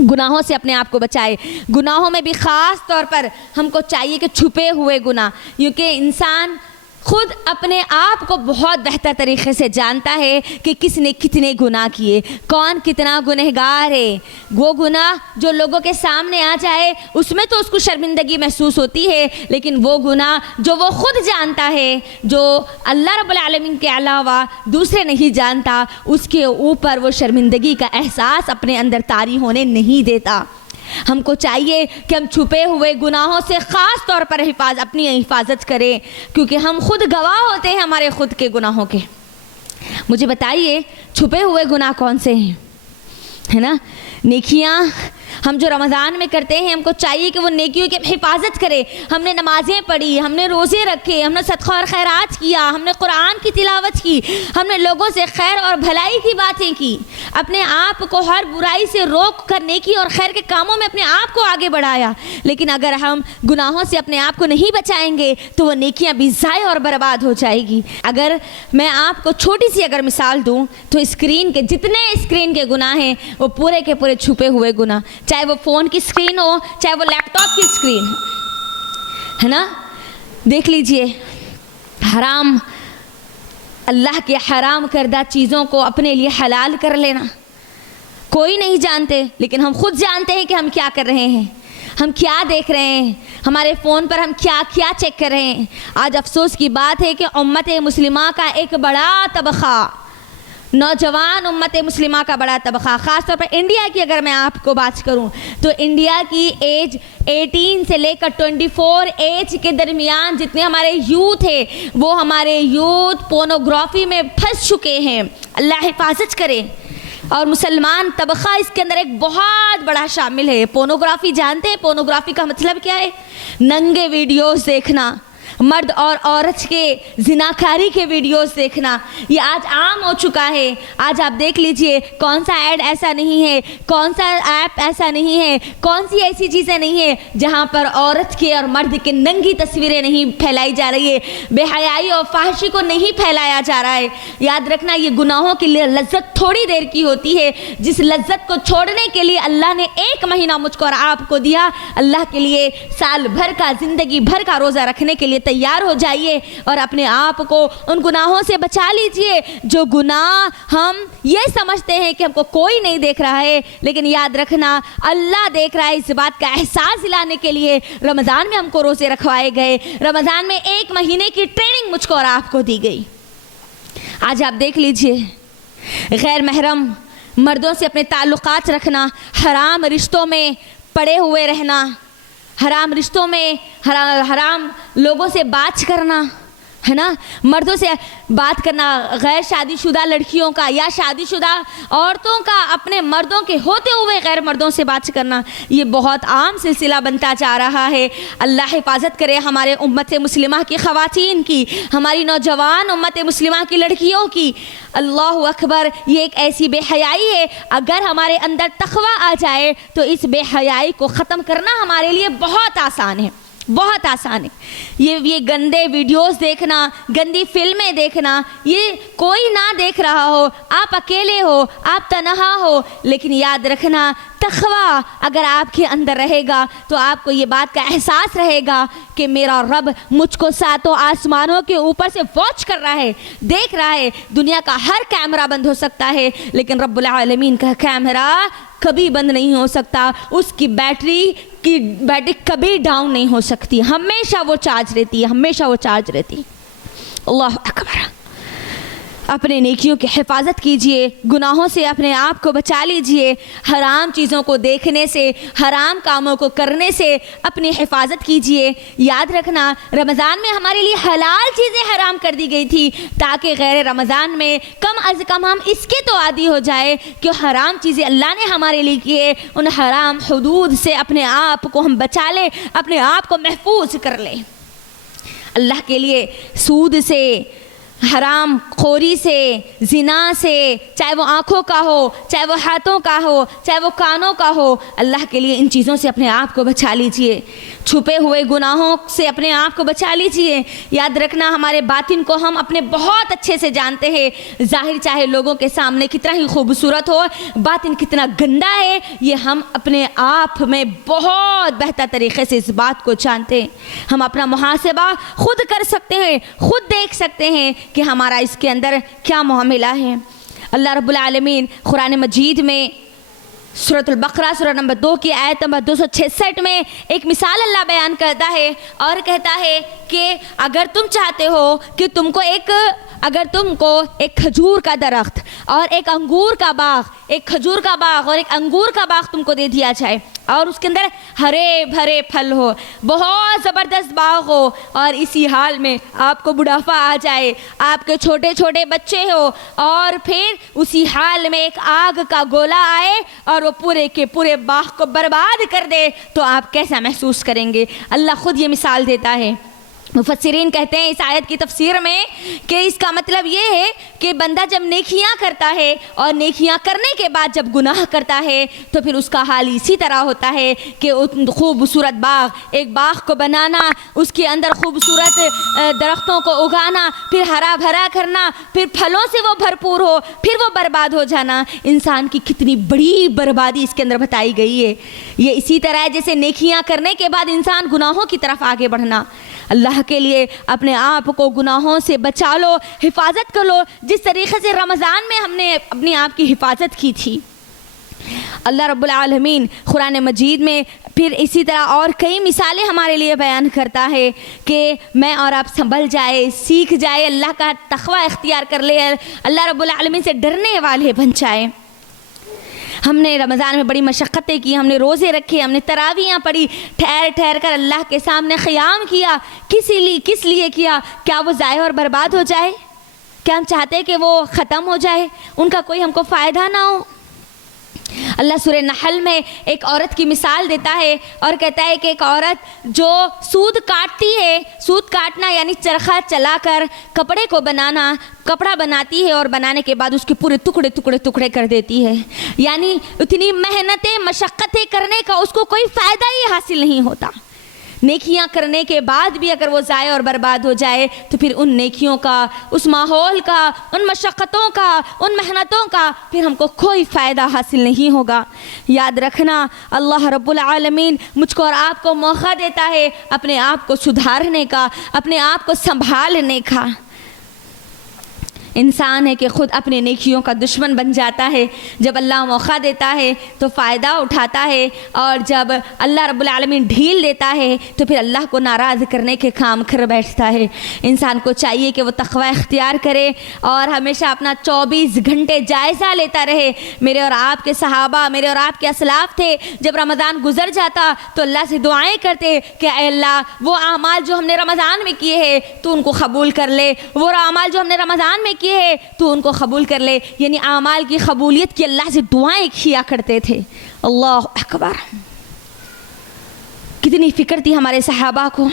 گناہوں سے اپنے آپ کو بچائے. گناہوں میں بھی خاص طور پر ہم کو چاہیے کہ چھپے ہوئے گناہ، کیونکہ انسان خود اپنے آپ کو بہت بہتر طریقے سے جانتا ہے کہ کس نے کتنے گناہ کیے، کون کتنا گنہگار ہے. وہ گناہ جو لوگوں کے سامنے آ جائے اس میں تو اس کو شرمندگی محسوس ہوتی ہے، لیکن وہ گناہ جو وہ خود جانتا ہے، جو اللہ رب العالمین کے علاوہ دوسرے نہیں جانتا، اس کے اوپر وہ شرمندگی کا احساس اپنے اندر طاری ہونے نہیں دیتا. ہم کو چاہیے کہ ہم چھپے ہوئے گناہوں سے خاص طور پر اپنی حفاظت کریں، کیونکہ ہم خود گواہ ہوتے ہیں ہمارے خود کے گناہوں کے. مجھے بتائیے چھپے ہوئے گناہ کون سے ہیں؟ ہے نا، نیکیاں ہم جو رمضان میں کرتے ہیں، ہم کو چاہیے کہ وہ نیکیوں کی حفاظت کرے. ہم نے نمازیں پڑھی، ہم نے روزے رکھے، ہم نے صدقہ اور خیرات کیا، ہم نے قرآن کی تلاوت کی، ہم نے لوگوں سے خیر اور بھلائی کی باتیں کی، اپنے آپ کو ہر برائی سے روک کر نیکی اور خیر کے کاموں میں اپنے آپ کو آگے بڑھایا. لیکن اگر ہم گناہوں سے اپنے آپ کو نہیں بچائیں گے تو وہ نیکیاں بھی ضائع اور برباد ہو جائے گی. اگر میں آپ کو چھوٹی سی اگر مثال دوں تو جتنے اسکرین کے گناہ ہیں وہ پورے کے پورے چھپے ہوئے گناہ، چاہے وہ فون کی اسکرین ہو، چاہے وہ لیپ ٹاپ کی اسکرین ہے نا. دیکھ لیجئے، حرام، اللہ کے حرام کردہ چیزوں کو اپنے لیے حلال کر لینا. کوئی نہیں جانتے، لیکن ہم خود جانتے ہیں کہ ہم کیا کر رہے ہیں، ہم کیا دیکھ رہے ہیں، ہمارے فون پر ہم کیا کیا چیک کر رہے ہیں. آج افسوس کی بات ہے کہ امت مسلمہ کا ایک بڑا طبقہ، نوجوان امت مسلمہ کا بڑا طبقہ، خاص طور پر انڈیا کی اگر میں آپ کو بات کروں تو انڈیا کی ایج 18 سے لے کر 24 ایج کے درمیان جتنے ہمارے یوتھ ہیں، وہ ہمارے یوتھ پورنوگرافی میں پھنس چکے ہیں. اللہ حفاظت کرے. اور مسلمان طبقہ اس کے اندر ایک بہت بڑا شامل ہے. پورنوگرافی جانتے ہیں؟ پورنوگرافی کا مطلب کیا ہے؟ ننگے ویڈیوز دیکھنا، مرد اور عورت کے زناکاری کے ویڈیوز دیکھنا، یہ آج عام ہو چکا ہے. آج آپ دیکھ لیجئے کون سا ایڈ ایسا نہیں ہے، کون سا ایپ ایسا نہیں ہے، کون سی ایسی چیزیں نہیں ہیں جہاں پر عورت کے اور مرد کے ننگی تصویریں نہیں پھیلائی جا رہی ہے، بے حیائی اور فحشی کو نہیں پھیلایا جا رہا ہے. یاد رکھنا یہ گناہوں کی لذت تھوڑی دیر کی ہوتی ہے، جس لذت کو چھوڑنے کے لیے اللہ نے 1 مہینہ مجھ کو اور آپ کو دیا. اللہ کے لیے سال بھر کا، زندگی بھر کا روزہ رکھنے کے لیے تیار ہو جائیے اور اپنے آپ کو ان گناہوں سے بچا لیجئے جو گناہ ہم یہ سمجھتے ہیں کہ ہم کو کوئی نہیں دیکھ رہا ہے، لیکن یاد رکھنا اللہ دیکھ رہا ہے. اس بات کا احساس دلانے کے لیے رمضان میں ہم کو روزے رکھوائے گئے، رمضان میں 1 مہینے کی ٹریننگ مجھ کو اور آپ کو دی گئی. آج آپ دیکھ لیجئے غیر محرم مردوں سے اپنے تعلقات رکھنا، حرام رشتوں میں پڑے ہوئے رہنا، حرام رشتوں میں حرام لوگوں سے بات کرنا، ہے نا، مردوں سے بات کرنا، غیر شادی شدہ لڑکیوں کا یا شادی شدہ عورتوں کا اپنے مردوں کے ہوتے ہوئے غیر مردوں سے بات کرنا، یہ بہت عام سلسلہ بنتا جا رہا ہے. اللہ حفاظت کرے ہمارے امت مسلمہ کی خواتین کی، ہماری نوجوان امت مسلمہ کی لڑکیوں کی. اللہ اکبر، یہ ایک ایسی بے حیائی ہے، اگر ہمارے اندر تقوی آ جائے تو اس بے حیائی کو ختم کرنا ہمارے لیے بہت آسان ہے، بہت آسان ہے. یہ گندے ویڈیوز دیکھنا، گندی فلمیں دیکھنا، یہ کوئی نہ دیکھ رہا ہو، آپ اکیلے ہو، آپ تنہا ہو، لیکن یاد رکھنا تقوی اگر آپ کے اندر رہے گا تو آپ کو یہ بات کا احساس رہے گا کہ میرا رب مجھ کو 7 آسمانوں کے اوپر سے واچ کر رہا ہے، دیکھ رہا ہے. دنیا کا ہر کیمرہ بند ہو سکتا ہے لیکن رب العالمین کا کیمرہ کبھی بند نہیں ہو سکتا. اس کی بیٹری کبھی ڈاؤن نہیں ہو سکتی، ہمیشہ وہ چارج رہتی ہے، ہمیشہ وہ چارج رہتی. اللہ اکبر. اپنے نیکیوں کی حفاظت کیجئے، گناہوں سے اپنے آپ کو بچا لیجئے، حرام چیزوں کو دیکھنے سے، حرام کاموں کو کرنے سے اپنی حفاظت کیجئے. یاد رکھنا رمضان میں ہمارے لیے حلال چیزیں حرام کر دی گئی تھی تاکہ غیر رمضان میں کم از کم ہم اس کے تو عادی ہو جائے کہ حرام چیزیں اللہ نے ہمارے لیے کیے، ان حرام حدود سے اپنے آپ کو ہم بچا لیں، اپنے آپ کو محفوظ کر لیں. اللہ کے لیے سود سے، حرام خوری سے، زنا سے، چاہے وہ آنکھوں کا ہو، چاہے وہ ہاتھوں کا ہو، چاہے وہ کانوں کا ہو، اللہ کے لیے ان چیزوں سے اپنے آپ کو بچا لیجئے۔ چھپے ہوئے گناہوں سے اپنے آپ کو بچا لیجئے۔ یاد رکھنا ہمارے باطن کو ہم اپنے بہت اچھے سے جانتے ہیں۔ ظاہر چاہے لوگوں کے سامنے کتنا ہی خوبصورت ہو، باطن کتنا گندا ہے، یہ ہم اپنے آپ میں بہت بہتر طریقے سے اس بات کو جانتے ہیں۔ ہم اپنا محاسبہ خود کر سکتے ہیں، خود دیکھ سکتے ہیں کہ ہمارا اس کے اندر کیا معاملہ ہے۔ اللہ رب العالمین قرآن مجید میں سورۃ البقرہ سورہ نمبر 2 کی آیت نمبر 266 میں ایک مثال اللہ بیان کرتا ہے اور کہتا ہے کہ اگر تم چاہتے ہو کہ تم کو ایک کھجور کا درخت اور ایک انگور کا باغ، ایک کھجور کا باغ اور ایک انگور کا باغ تم کو دے دیا جائے اور اس کے اندر ہرے بھرے پھل ہو، بہت زبردست باغ ہو، اور اسی حال میں آپ کو بڑھاپا آ جائے، آپ کے چھوٹے چھوٹے بچے ہو، اور پھر اسی حال میں ایک آگ کا گولا آئے اور وہ پورے کے پورے باغ کو برباد کر دے، تو آپ کیسا محسوس کریں گے؟ اللہ خود یہ مثال دیتا ہے۔ مفسرین کہتے ہیں اس آیت کی تفسیر میں کہ اس کا مطلب یہ ہے کہ بندہ جب نیکیاں کرتا ہے اور نیکیاں کرنے کے بعد جب گناہ کرتا ہے تو پھر اس کا حال اسی طرح ہوتا ہے کہ خوبصورت باغ، ایک باغ کو بنانا، اس کے اندر خوبصورت درختوں کو اگانا، پھر ہرا بھرا کرنا، پھر پھلوں سے وہ بھرپور ہو، پھر وہ برباد ہو جانا، انسان کی کتنی بڑی بربادی اس کے اندر بتائی گئی ہے۔ یہ اسی طرح ہے جیسے نیکیاں کرنے کے بعد انسان گناہوں کی طرف آگے بڑھنا۔ اللہ کے لیے اپنے آپ کو گناہوں سے بچا لو، حفاظت کر لو، جس طریقے سے رمضان میں ہم نے اپنی آپ کی حفاظت کی تھی۔ اللہ رب العالمین قرآن مجید میں پھر اسی طرح اور کئی مثالیں ہمارے لیے بیان کرتا ہے کہ میں اور آپ سنبھل جائے، سیکھ جائے، اللہ کا تقوی اختیار کر لے، اللہ رب العالمین سے ڈرنے والے بن جائے۔ ہم نے رمضان میں بڑی مشقتیں کی، ہم نے روزے رکھے، ہم نے تراویحاں پڑھی، ٹھہر ٹھہر کر اللہ کے سامنے قیام کیا۔ کس لیے کیا؟ کیا وہ ضائع اور برباد ہو جائے؟ کیا ہم چاہتے کہ وہ ختم ہو جائے، ان کا کوئی ہم کو فائدہ نہ ہو؟ اللہ سورہ نحل میں ایک عورت کی مثال دیتا ہے اور کہتا ہے کہ ایک عورت جو سود کاٹتی ہے، سود کاٹنا یعنی چرخہ چلا کر کپڑے کو بنانا، کپڑا بناتی ہے اور بنانے کے بعد اس کے پورے ٹکڑے کر دیتی ہے، یعنی اتنی محنتیں مشقتیں کرنے کا اس کو کوئی فائدہ ہی حاصل نہیں ہوتا۔ نیکیاں کرنے کے بعد بھی اگر وہ ضائع اور برباد ہو جائے تو پھر ان نیکیوں کا، اس ماحول کا، ان مشقتوں کا، ان محنتوں کا پھر ہم کو کوئی فائدہ حاصل نہیں ہوگا۔ یاد رکھنا اللہ رب العالمین مجھ کو اور آپ کو موقع دیتا ہے اپنے آپ کو سدھارنے کا، اپنے آپ کو سنبھالنے کا۔ انسان ہے کہ خود اپنے نیکیوں کا دشمن بن جاتا ہے۔ جب اللہ موقع دیتا ہے تو فائدہ اٹھاتا ہے، اور جب اللہ رب العالمین ڈھیل دیتا ہے تو پھر اللہ کو ناراض کرنے کے کام کر بیٹھتا ہے۔ انسان کو چاہیے کہ وہ تقوی اختیار کرے اور ہمیشہ اپنا 24 گھنٹے جائزہ لیتا رہے۔ میرے اور آپ کے صحابہ، میرے اور آپ کے اسلاف تھے، جب رمضان گزر جاتا تو اللہ سے دعائیں کرتے کہ اے اللہ وہ اعمال جو ہم نے رمضان میں کیے ہیں تو ان کو قبول کر لے، وہ اعمال جو ہم نے رمضان میں کیے ہے تو ان کو قبول کر لے، یعنی اعمال کی قبولیت کی اللہ سے دعائیں کیا کرتے تھے۔ اللہ اکبر، کتنی فکر تھی ہمارے صحابہ کو۔